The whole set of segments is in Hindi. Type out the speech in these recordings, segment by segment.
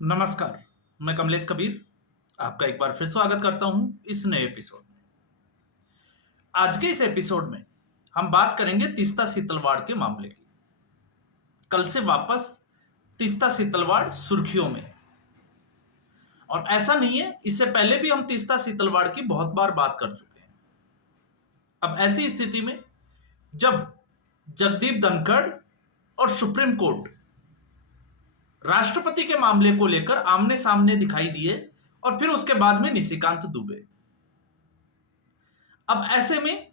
नमस्कार, मैं कमलेश कबीर आपका एक बार फिर स्वागत करता हूं इस नए एपिसोड में। आज के इस एपिसोड में हम बात करेंगे तीस्ता सीतलवाड़ के मामले की। कल से वापस तीस्ता सीतलवाड़ सुर्खियों में। और ऐसा नहीं है, इससे पहले भी हम तीस्ता सीतलवाड़ की बहुत बार बात कर चुके हैं। अब ऐसी स्थिति में जब जगदीप धनखड़ और सुप्रीम कोर्ट राष्ट्रपति के मामले को लेकर आमने सामने दिखाई दिए और फिर उसके बाद में निशिकांत दुबे। अब ऐसे में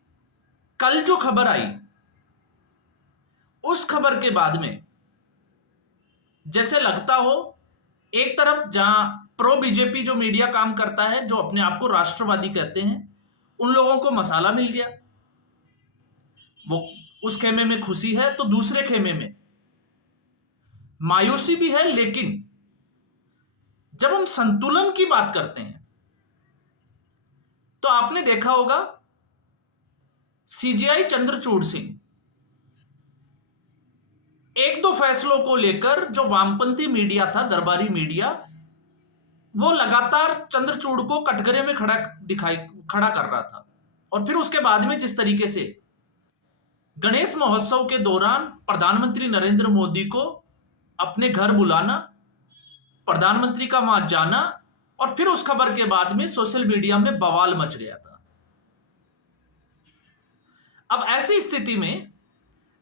कल जो खबर आई, उस खबर के बाद में जैसे लगता हो एक तरफ जहां प्रो बीजेपी जो मीडिया काम करता है, जो अपने आप को राष्ट्रवादी कहते हैं, उन लोगों को मसाला मिल गया, वो उस खेमे में खुशी है, तो दूसरे खेमे में मायूसी भी है। लेकिन जब हम संतुलन की बात करते हैं तो आपने देखा होगा सीजेआई चंद्रचूड़ सिंह एक दो फैसलों को लेकर जो वामपंथी मीडिया था, दरबारी मीडिया, वो लगातार चंद्रचूड़ को कटघरे में खड़ा कर रहा था। और फिर उसके बाद में जिस तरीके से गणेश महोत्सव के दौरान प्रधानमंत्री नरेंद्र मोदी को अपने घर बुलाना, प्रधानमंत्री का वहां जाना, और फिर उस खबर के बाद में सोशल मीडिया में बवाल मच गया था। अब ऐसी स्थिति में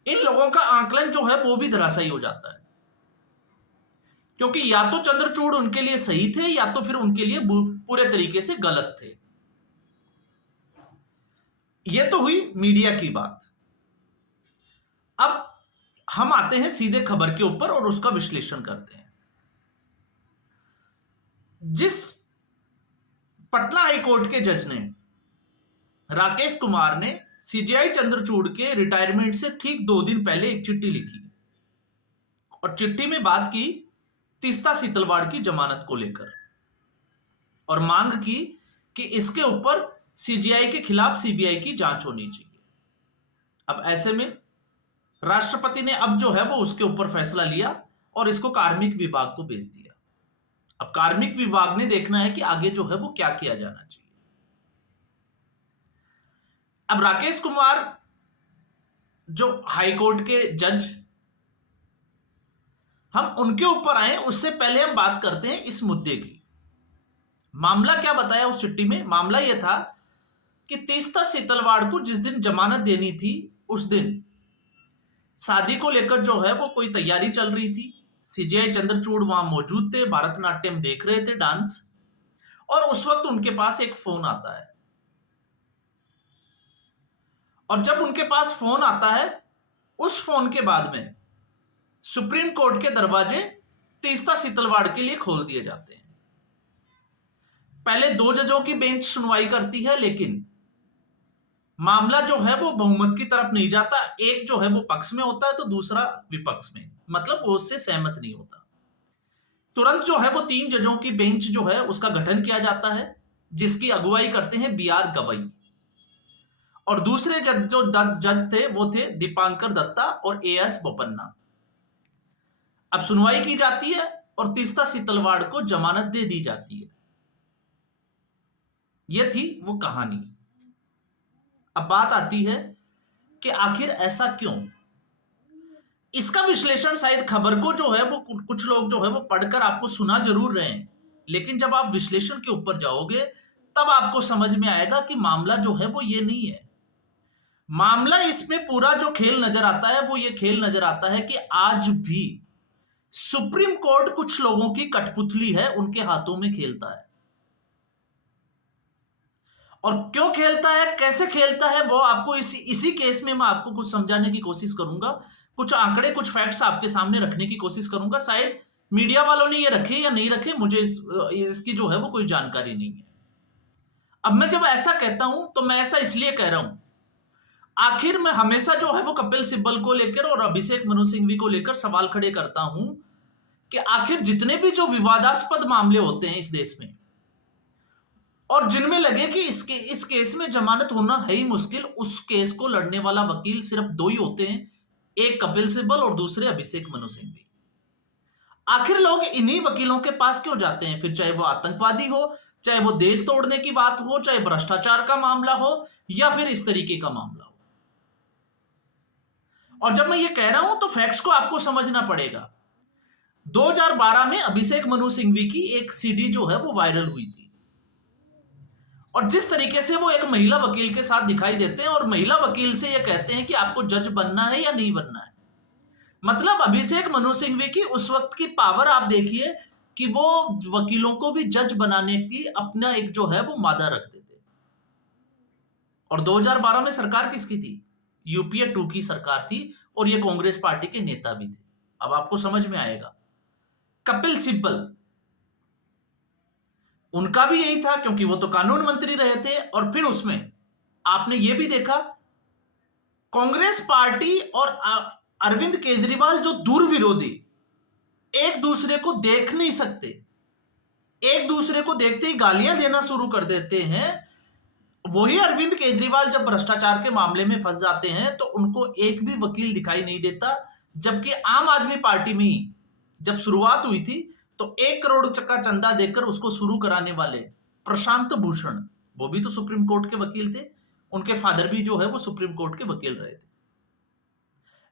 इन लोगों का आकलन जो है वो भी धराशायी हो जाता है, क्योंकि या तो चंद्रचूड़ उनके लिए सही थे या तो फिर उनके लिए पूरे तरीके से गलत थे। यह तो हुई मीडिया की बात। अब हम आते हैं सीधे खबर के ऊपर और उसका विश्लेषण करते हैं। जिस पटना हाईकोर्ट के जज ने, राकेश कुमार ने, सीजेआई चंद्रचूड़ के रिटायरमेंट से ठीक 2 दिन पहले एक चिट्ठी लिखी और चिट्ठी में बात की तीस्ता सीतलवाड़ की जमानत को लेकर और मांग की कि इसके ऊपर सीजेआई के खिलाफ सीबीआई की जांच होनी चाहिए। अब ऐसे में राष्ट्रपति ने अब जो है वो उसके ऊपर फैसला लिया और इसको कार्मिक विभाग को भेज दिया। अब कार्मिक विभाग ने देखना है कि आगे जो है वो क्या किया जाना चाहिए। अब राकेश कुमार जो हाईकोर्ट के जज, हम उनके ऊपर आए उससे पहले हम बात करते हैं इस मुद्दे की। मामला क्या बताया उस चिट्ठी में? मामला यह था कि तीस्ता सीतलवाड़ को जिस दिन जमानत देनी थी, उस दिन शादी को लेकर जो है वो कोई तैयारी चल रही थी। सीजेआई चंद्रचूड़ वहां मौजूद थे, भारतनाट्यम देख रहे थे, डांस, और उस वक्त उनके पास एक फोन आता है। और जब उनके पास फोन आता है, उस फोन के बाद में सुप्रीम कोर्ट के दरवाजे तीस्ता सीतलवाड़ के लिए खोल दिए जाते हैं। पहले 2 जजों की बेंच सुनवाई करती है, लेकिन मामला जो है वो बहुमत की तरफ नहीं जाता। एक जो है वो पक्ष में होता है तो दूसरा विपक्ष में, मतलब वो उससे सहमत नहीं होता। तुरंत जो है वो 3 जजों की बेंच जो है उसका गठन किया जाता है, जिसकी अगुवाई करते हैं बीआर गवई, और दूसरे जो जज थे वो थे दीपांकर दत्ता और एएस बोपन्ना। अब सुनवाई की जाती है और तीस्ता सीतलवाड़ को जमानत दे दी जाती है। यह थी वो कहानी। अब बात आती है कि आखिर ऐसा क्यों। इसका विश्लेषण शायद खबर को जो है वो कुछ लोग जो है वो पढ़कर आपको सुना जरूर रहे हैं, लेकिन जब आप विश्लेषण के ऊपर जाओगे तब आपको समझ में आएगा कि मामला जो है वो ये नहीं है। मामला, इसमें पूरा जो खेल नजर आता है वो ये खेल नजर आता है कि आज भी सुप्रीम कोर्ट कुछ लोगों की कठपुतली है, उनके हाथों में खेलता है। और क्यों खेलता है, कैसे खेलता है, वो आपको इसी केस में मैं आपको कुछ समझाने की कोशिश करूंगा। कुछ आंकड़े, कुछ फैक्ट्स आपके सामने रखने की कोशिश करूंगा। शायद मीडिया वालों ने ये रखे या नहीं रखे, मुझे इसकी जो है वो कोई जानकारी नहीं है। अब मैं जब ऐसा कहता हूं तो मैं ऐसा इसलिए कह रहा हूं, आखिर मैं हमेशा जो है वो कपिल सिब्बल को लेकर और अभिषेक मनु सिंघवी को लेकर सवाल खड़े करता हूं कि आखिर जितने भी जो विवादास्पद मामले होते हैं इस देश में, और जिनमें लगे कि इस केस में जमानत होना है ही मुश्किल, उस केस को लड़ने वाला वकील सिर्फ 2 ही होते हैं, एक कपिल सिब्बल और दूसरे अभिषेक मनु सिंघवी। आखिर लोग इन्हीं वकीलों के पास क्यों जाते हैं फिर, चाहे वो आतंकवादी हो, चाहे वो देश तोड़ने की बात हो, चाहे भ्रष्टाचार का मामला हो, या फिर इस तरीके का मामला हो। और जब मैं ये कह रहा हूं तो फैक्ट्स को आपको समझना पड़ेगा। 2012 में अभिषेक मनु सिंघवी की एक सीडी जो है वो वायरल हुई थी, और जिस तरीके से वो एक महिला वकील के साथ दिखाई देते हैं और महिला वकील से ये कहते हैं कि आपको जज बनना है या नहीं बनना है। मतलब अभिषेक मनु सिंघवी की उस वक्त की पावर आप देखिए कि वो वकीलों को भी जज बनाने की अपना एक जो है वो मादा रखते थे। और 2012 में सरकार किसकी थी? यूपीए 2 की सरकार थी, और ये कांग्रेस पार्टी के नेता भी थे। अब आपको समझ में आएगा। कपिल सिब्बल, उनका भी यही था, क्योंकि वो तो कानून मंत्री रहे थे। और फिर उसमें आपने ये भी देखा, कांग्रेस पार्टी और अरविंद केजरीवाल जो दूर विरोधी, एक दूसरे को देख नहीं सकते, एक दूसरे को देखते ही गालियां देना शुरू कर देते हैं। वही अरविंद केजरीवाल जब भ्रष्टाचार के मामले में फंस जाते हैं तो उनको एक भी वकील दिखाई नहीं देता, जबकि आम आदमी पार्टी में ही जब शुरुआत हुई थी तो 1 करोड़ का चंदा देकर उसको शुरू कराने वाले प्रशांत भूषण, वो भी तो सुप्रीम कोर्ट के वकील थे। उनके फादर भी जो है वो सुप्रीम कोर्ट के वकील रहे थे।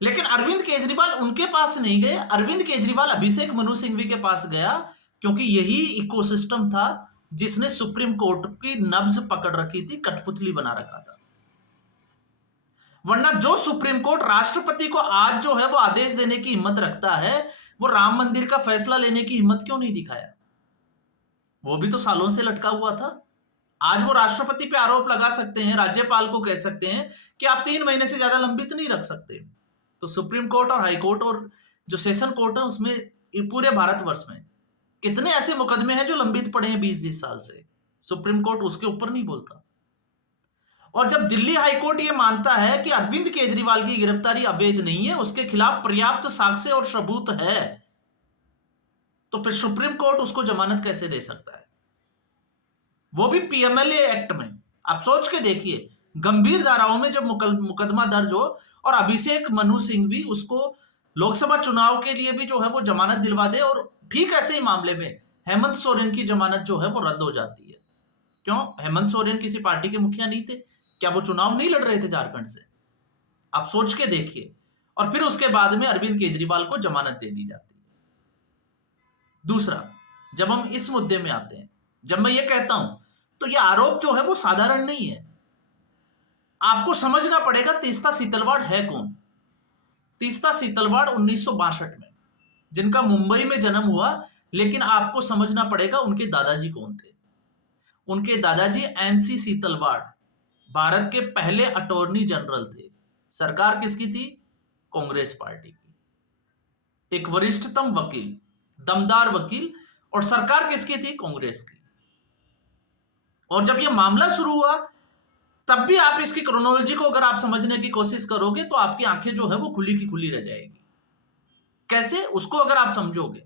लेकिन अरविंद केजरीवाल उनके पास नहीं गए, अरविंद केजरीवाल अभिषेक मनु सिंघवी के पास गया, क्योंकि यही इकोसिस्टम था जिसने सुप्रीम कोर्ट की नब्ज पकड़ रखी थी, कठपुतली बना रखा था। वरना जो सुप्रीम कोर्ट राष्ट्रपति को आज जो है वो आदेश देने की हिम्मत रखता है, वो राम मंदिर का फैसला लेने की हिम्मत क्यों नहीं दिखाया? वो भी तो सालों से लटका हुआ था। आज वो राष्ट्रपति पे आरोप लगा सकते हैं, राज्यपाल को कह सकते हैं कि आप 3 महीने से ज्यादा लंबित नहीं रख सकते। तो सुप्रीम कोर्ट और हाई कोर्ट और जो सेशन कोर्ट है उसमें पूरे भारतवर्ष में कितने ऐसे मुकदमे हैं जो लंबित पड़े हैं 20-20 साल से, सुप्रीम कोर्ट उसके ऊपर नहीं बोलता। और जब दिल्ली हाई कोर्ट यह मानता है कि अरविंद केजरीवाल की गिरफ्तारी अवैध नहीं है, उसके खिलाफ पर्याप्त साक्ष्य और सबूत है, तो फिर सुप्रीम कोर्ट उसको जमानत कैसे दे सकता है? वो भी पीएमएलए एक्ट में। आप सोच के देखिए, गंभीर धाराओं में जब मुकदमा दर्ज हो और अभिषेक मनु सिंघवी उसको लोकसभा चुनाव के लिए भी जो है वो जमानत दिलवा दे, और ठीक ऐसे ही मामले में हेमंत सोरेन की जमानत जो है वो रद्द हो जाती है। क्यों? हेमंत सोरेन किसी पार्टी के मुखिया नहीं थे? क्या वो चुनाव नहीं लड़ रहे थे झारखंड से? आप सोच के देखिए। और फिर उसके बाद में अरविंद केजरीवाल को जमानत दे दी जाती है। दूसरा, जब हम इस मुद्दे में आते हैं, जब मैं ये कहता हूं तो ये आरोप जो है वो साधारण नहीं है। आपको समझना पड़ेगा तीस्ता सीतलवाड़ है कौन। तीस्ता सीतलवाड़ 1962 में, जिनका मुंबई में जन्म हुआ, लेकिन आपको समझना पड़ेगा उनके दादाजी कौन थे। उनके दादाजी एमसी सीतलवाड़ भारत के पहले अटॉर्नी जनरल थे। सरकार किसकी थी? कांग्रेस पार्टी की। एक वरिष्ठतम वकील, दमदार वकील, और सरकार किसकी थी? कांग्रेस की। और जब यह मामला शुरू हुआ तब भी आप इसकी क्रोनोलॉजी को अगर आप समझने की कोशिश करोगे तो आपकी आंखें जो है वो खुली की खुली रह जाएगी। कैसे? उसको अगर आप समझोगे।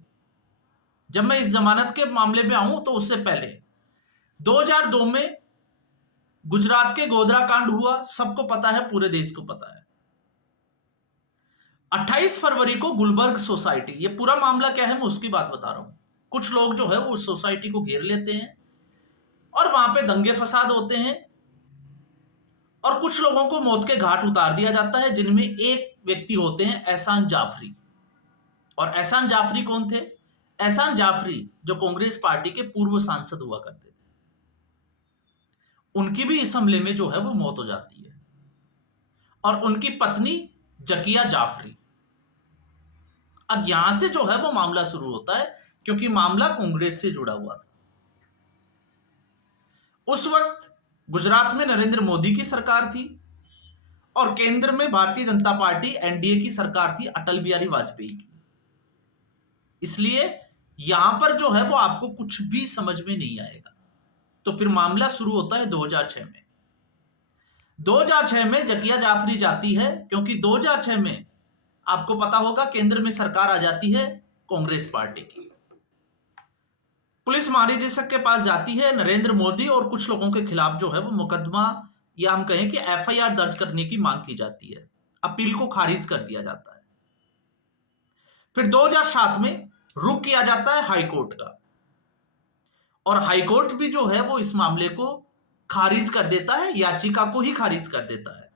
जब मैं इस जमानत के मामले में आऊं तो उससे पहले 2002 में गुजरात के गोधरा कांड हुआ, सबको पता है, पूरे देश को पता है। 28 फरवरी को गुलबर्ग सोसाइटी, ये पूरा मामला क्या है मैं उसकी बात बता रहा हूं। कुछ लोग जो है वो उस सोसाइटी को घेर लेते हैं और वहां पे दंगे फसाद होते हैं, और कुछ लोगों को मौत के घाट उतार दिया जाता है, जिनमें एक व्यक्ति होते हैं एहसान जाफरी। और एहसान जाफरी कौन थे? एहसान जाफरी जो कांग्रेस पार्टी के पूर्व सांसद हुआ करते थे। उनकी भी इस हमले में जो है वो मौत हो जाती है, और उनकी पत्नी जकिया जाफरी। अब यहां से जो है वो मामला शुरू होता है, क्योंकि मामला कांग्रेस से जुड़ा हुआ था। उस वक्त गुजरात में नरेंद्र मोदी की सरकार थी और केंद्र में भारतीय जनता पार्टी एनडीए की सरकार थी, अटल बिहारी वाजपेयी की। इसलिए यहां पर जो है वो आपको कुछ भी समझ में नहीं आएगा। तो फिर मामला शुरू होता है 2006 में। 2006 में जकिया जाफरी जाती है, क्योंकि 2006 में आपको पता होगा केंद्र में सरकार आ जाती है कांग्रेस पार्टी की। पुलिस महानिदेशक के पास जाती है, नरेंद्र मोदी और कुछ लोगों के खिलाफ जो है वो मुकदमा, या हम कहें कि एफआईआर दर्ज करने की मांग की जाती है। अपील को खारिज कर दिया जाता है। फिर 2007 में रुख किया जाता है हाई कोर्ट का, और हाई कोर्ट भी जो है वो इस मामले को खारिज कर देता है, याचिका को ही खारिज कर देता है।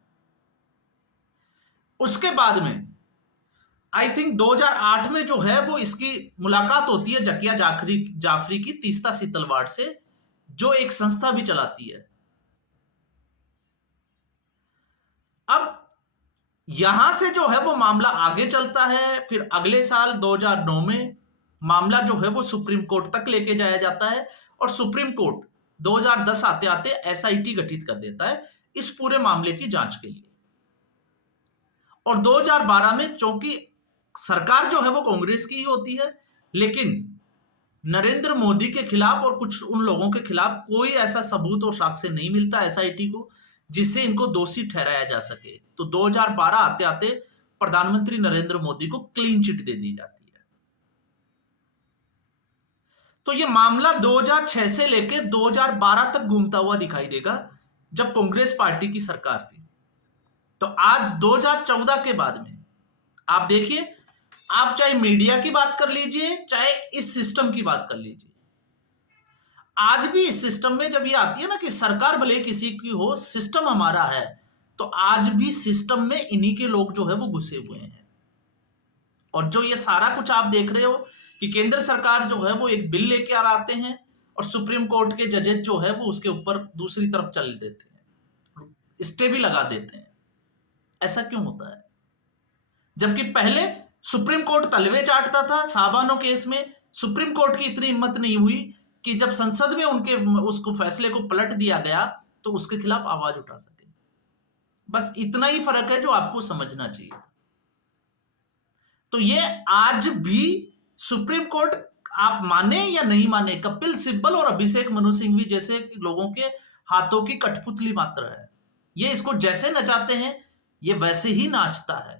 उसके बाद में आई थिंक 2008 में जो है वो इसकी मुलाकात होती है जकिया जाफरी की तीस्ता सीतलवाड़ से, जो एक संस्था भी चलाती है। अब यहां से जो है वो मामला आगे चलता है। फिर अगले साल 2009 में मामला जो है वो सुप्रीम कोर्ट तक लेके जाया जाता है, और सुप्रीम कोर्ट 2010 आते आते एसआईटी गठित कर देता है इस पूरे मामले की जांच के लिए। और 2012 में, चूंकि सरकार जो है वो कांग्रेस की ही होती है, लेकिन नरेंद्र मोदी के खिलाफ और कुछ उन लोगों के खिलाफ कोई ऐसा सबूत और साक्ष्य नहीं मिलता एसआईटी को जिससे इनको दोषी ठहराया जा सके, तो 2012 आते आते प्रधानमंत्री नरेंद्र मोदी को क्लीन चिट दे दी जाती है। तो यह मामला 2006 से लेकर 2012 तक घूमता हुआ दिखाई देगा, जब कांग्रेस पार्टी की सरकार थी। तो आज 2014 के बाद में आप देखिए, आप चाहे मीडिया की बात कर लीजिए, चाहे इस सिस्टम की बात कर लीजिए, आज भी इस सिस्टम में जब ये आती है ना कि सरकार भले किसी की हो, सिस्टम हमारा है, तो आज भी सिस्टम में इन्हीं के लोग जो है वो घुसे हुए हैं। और जो ये सारा कुछ आप देख रहे हो कि केंद्र सरकार जो है वो एक बिल लेके आ आते हैं, और सुप्रीम कोर्ट के जजेस जो है वो उसके ऊपर दूसरी तरफ चल देते हैं, स्टे भी लगा देते हैं। ऐसा क्यों होता है? जबकि पहले सुप्रीम कोर्ट तलवे चाटता था। साबानो केस में सुप्रीम कोर्ट की इतनी हिम्मत नहीं हुई कि जब संसद में उनके उसको फैसले को पलट दिया गया तो उसके खिलाफ आवाज उठा सके। बस इतना ही फर्क है जो आपको समझना चाहिए। तो ये आज भी सुप्रीम कोर्ट, आप माने या नहीं माने, कपिल सिब्बल और अभिषेक मनु सिंघवी जैसे लोगों के हाथों की कठपुतली मात्र है। ये इसको जैसे नचाते हैं ये वैसे ही नाचता है।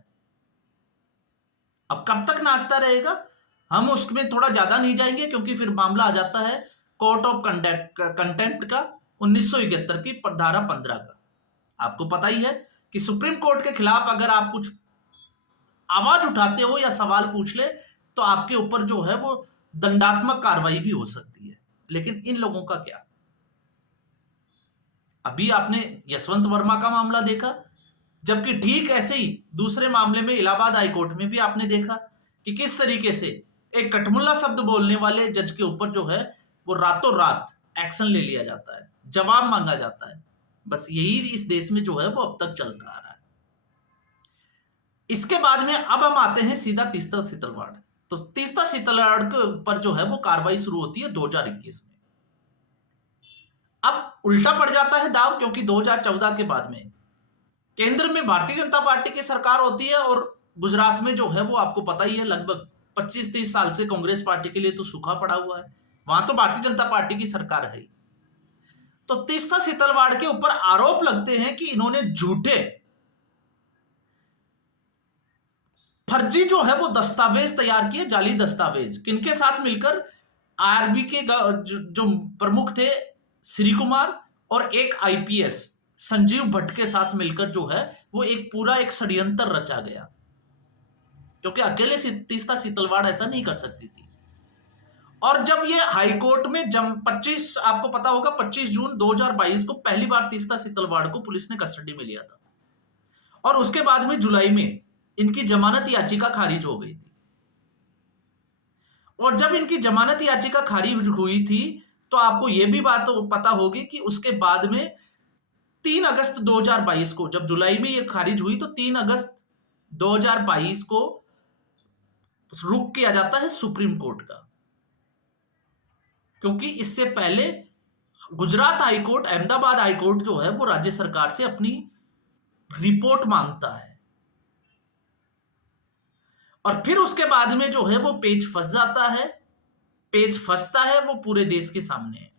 अब कब तक नाचता रहेगा हम उसमें थोड़ा ज्यादा नहीं जाएंगे, क्योंकि फिर मामला आ जाता है कोर्ट ऑफ कंटेम्प्ट का 1971 की धारा 15 का। आपको पता ही है कि सुप्रीम कोर्ट के खिलाफ अगर आप कुछ आवाज उठाते हो या सवाल पूछ ले तो आपके ऊपर जो है वो दंडात्मक कार्रवाई भी हो सकती है। लेकिन इन लोगों का क्या? अभी आपने यशवंत वर्मा का मामला देखा, जबकि ठीक ऐसे ही दूसरे मामले में इलाहाबाद हाईकोर्ट में भी आपने देखा कि किस तरीके से एक कटमुल्ला शब्द बोलने वाले जज के ऊपर जो है वो रातों रात एक्शन ले लिया जाता है, जवाब मांगा जाता है। बस यही इस देश में जो है वो अब तक चलता आ रहा है। इसके बाद में अब हम आते हैं सीधा तीस्ता सीतलवाड़। तो तीस्ता सीतलवाड़ पर जो है वो कार्रवाई शुरू होती है 2021 में। अब उल्टा पड़ जाता है दाव, क्योंकि 2014 के बाद में केंद्र में भारतीय जनता पार्टी की सरकार होती है, और गुजरात में जो है वो आपको पता ही है लगभग 25-30 साल से कांग्रेस पार्टी के लिए तो सूखा पड़ा हुआ है, वहां तो भारतीय जनता पार्टी की सरकार है। तो तीस्ता सीतलवाड़ के ऊपर आरोप लगते हैं कि इन्होंने झूठे फर्जी जो है वो दस्तावेज तैयार किए, जाली दस्तावेज। किनके साथ मिलकर? आरबी के जो प्रमुख थे श्री कुमार और एक आईपीएस संजीव भट्ट के साथ मिलकर जो है वो एक षड्यंत्र रचा गया, क्योंकि अकेले तीस्ता सीतलवाड़ ऐसा नहीं कर सकती थी। और जब ये हाईकोर्ट में आपको पता होगा 25 जून 2022 को पहली बार तीस्ता सीतलवाड़ को पुलिस ने कस्टडी में लिया था, और उसके बाद में जुलाई में इनकी जमानत याचिका खारिज हो गई थी। और जब इनकी जमानत याचिका खारिज हुई थी तो आपको यह भी बात पता होगी कि उसके बाद में 3 अगस्त 2022 को, जब जुलाई में ये खारिज हुई, तो 3 अगस्त 2022 को रुख किया जाता है सुप्रीम कोर्ट का, क्योंकि इससे पहले गुजरात हाईकोर्ट, अहमदाबाद हाईकोर्ट जो है वो राज्य सरकार से अपनी रिपोर्ट मांगता है, और फिर उसके बाद में जो है वो पेज फंस जाता है। पेज फंसता है वो पूरे देश के सामने।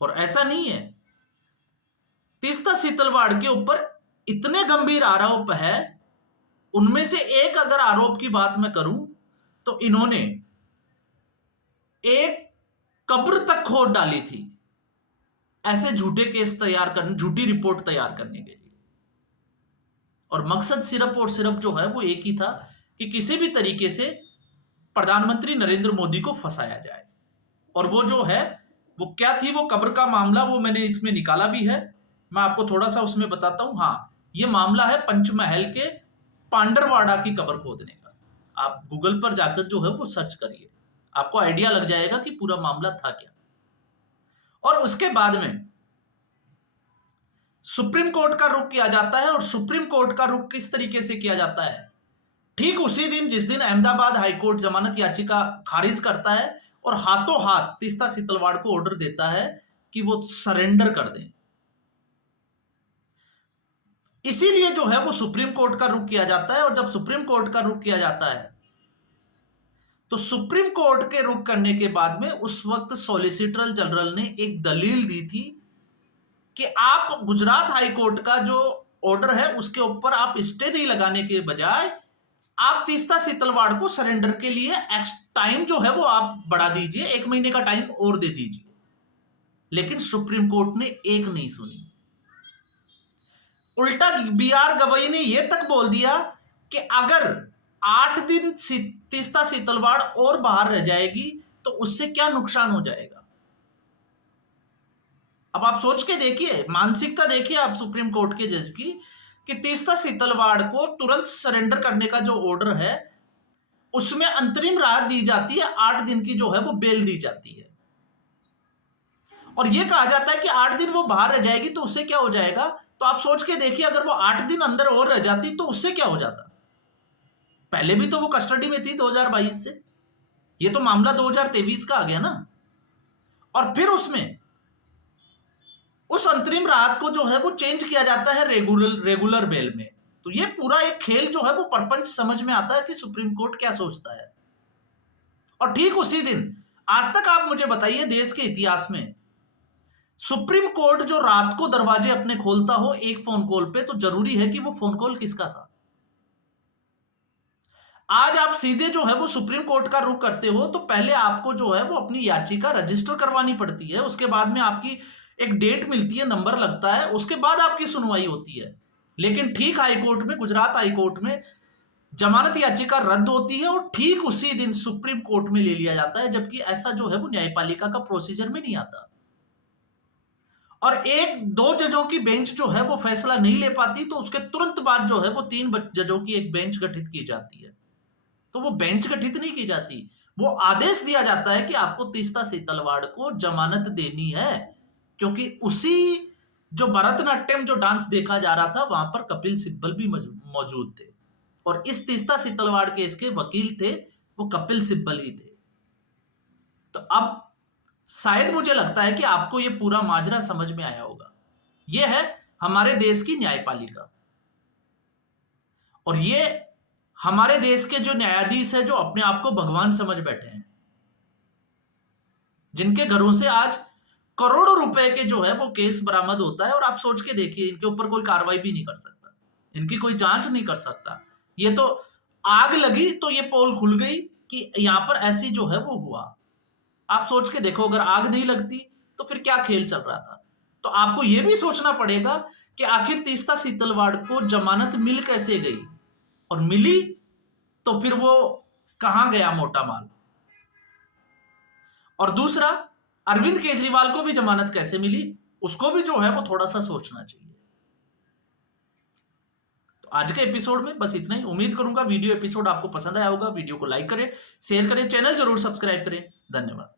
और ऐसा नहीं है, तीस्ता सीतलवाड़ के ऊपर इतने गंभीर आरोप है, उनमें से एक अगर आरोप की बात मैं करूं तो इन्होंने एक कब्र तक खोद डाली थी ऐसे झूठे केस तैयार करने, झूठी रिपोर्ट तैयार करने के लिए। और मकसद सिर्फ और सिर्फ जो है वो एक ही था कि किसी भी तरीके से प्रधानमंत्री नरेंद्र मोदी को फंसाया जाए। और वो जो है वो क्या थी, वो कब्र का मामला, वो मैंने इसमें निकाला भी है, मैं आपको थोड़ा सा उसमें बताता हूं। हाँ, ये मामला है पंचमहल के पांडरवाड़ा की कब्र खोदने का। आप गूगल पर जाकर जो है वो सर्च करिए, आपको आइडिया लग जाएगा कि पूरा मामला था क्या। और उसके बाद में सुप्रीम कोर्ट का रुख किया जाता है। और सुप्रीम कोर्ट का रुख किस तरीके से किया जाता है, ठीक उसी दिन जिस दिन अहमदाबाद हाईकोर्ट जमानत याचिका खारिज करता है और हाथों हाथ तीस्ता सितलवाड़ को ऑर्डर देता है कि वो सरेंडर कर दें। इसीलिए जो है वो सुप्रीम कोर्ट का रुख किया जाता है। और जब सुप्रीम कोर्ट का रुख किया जाता है तो सुप्रीम कोर्ट के रुख करने के बाद में उस वक्त सॉलिसिटर जनरल ने एक दलील दी थी कि आप गुजरात हाई कोर्ट का जो ऑर्डर है उसके ऊपर आप स्टे नहीं लगाने के बजाय आप तीस्ता सितलवाड़ को सरेंडर के लिए टाइम जो है वो आप बढ़ा दीजिए, 1 महीने का टाइम और दे दीजिए। लेकिन सुप्रीम कोर्ट ने एक नहीं सुनी। उल्टा बीआर गवई ने यह तक बोल दिया कि अगर 8 दिन तीस्ता सितलवाड़ और बाहर रह जाएगी तो उससे क्या नुकसान हो जाएगा। अब आप सोच के देखिए, मानसिकता देखिए आप सुप्रीम कोर्ट के जज की, कि तीस्ता सितलवाड़ को तुरंत सरेंडर करने का जो ऑर्डर है उसमें अंतरिम राहत दी जाती है, 8 दिन की जो है वो बेल दी जाती है। और यह कहा जाता है कि 8 दिन वो बाहर रह जाएगी तो उससे क्या हो जाएगा। तो आप सोच के देखिए, अगर वो 8 दिन अंदर और रह जाती तो उससे क्या हो जाता। पहले भी तो वो कस्टडी में थी 2022 से, ये तो मामला 2023 का आ गया ना। और फिर उसमें उस अंतरिम राहत को जो है वो चेंज किया जाता है रेगुलर बेल में। तो ये पूरा एक खेल जो है वो परपंच समझ में आता है कि सुप्रीम कोर्ट क्या सोचता है। और ठीक उसी दिन, आज तक आप मुझे बताइए देश के इतिहास में सुप्रीम कोर्ट जो रात को दरवाजे अपने खोलता हो एक फोन कॉल पे, तो जरूरी है कि वो फोन कॉल किसका था। आज आप सीधे जो है वो सुप्रीम कोर्ट का रुख करते हो तो पहले आपको जो है वो अपनी याचिका रजिस्टर करवानी पड़ती है, उसके बाद में आपकी एक डेट मिलती है, नंबर लगता है, उसके बाद आपकी सुनवाई होती है। लेकिन ठीक हाईकोर्ट में, गुजरात हाईकोर्ट में जमानत याचिका रद्द होती है और ठीक उसी दिन सुप्रीम कोर्ट में ले लिया जाता है, जबकि ऐसा जो है वो न्यायपालिका का प्रोसीजर में नहीं आता। और 1-2 जजों की बेंच जो है वो फैसला नहीं ले पाती तो उसके तुरंत बाद जो है वो 3 जजों की एक बेंच गठित की जाती है। तो वो बेंच गठित नहीं की जाती, वो आदेश दिया जाता है कि आपको तीस्ता सितलवाड़ को जमानत देनी है, क्योंकि उसी जो भरतनाट्यम जो डांस देखा जा रहा था वहां पर कपिल सिब्बल भी मौजूद थे। और इस तीस्ता सितलवाड़ केस के वकील थे वो कपिल सिब्बल ही थे। तो अब शायद मुझे लगता है कि आपको ये पूरा माजरा समझ में आया होगा। ये है हमारे देश की न्यायपालिका। और ये हमारे देश के जो न्यायाधीश है जो अपने आप को भगवान समझ बैठे हैं, जिनके घरों से आज करोड़ों रुपए के जो है वो केस बरामद होता है। और आप सोच के देखिए, इनके ऊपर कोई कार्रवाई भी नहीं कर सकता, इनकी कोई जांच नहीं कर सकता। ये तो आग लगी तो ये पोल खुल गई कि यहां पर ऐसी जो है वो हुआ। आप सोच के देखो, अगर आग नहीं लगती तो फिर क्या खेल चल रहा था। तो आपको यह भी सोचना पड़ेगा कि आखिर तीस्ता सितलवाड़ को जमानत मिल कैसे गई, और मिली तो फिर वो कहां गया मोटा माल। और दूसरा, अरविंद केजरीवाल को भी जमानत कैसे मिली, उसको भी जो है वो थोड़ा सा सोचना चाहिए। तो आज के एपिसोड में बस इतना ही। उम्मीद करूंगा वीडियो एपिसोड आपको पसंद आया होगा। वीडियो को लाइक करें, शेयर करें, चैनल जरूर सब्सक्राइब करें। धन्यवाद।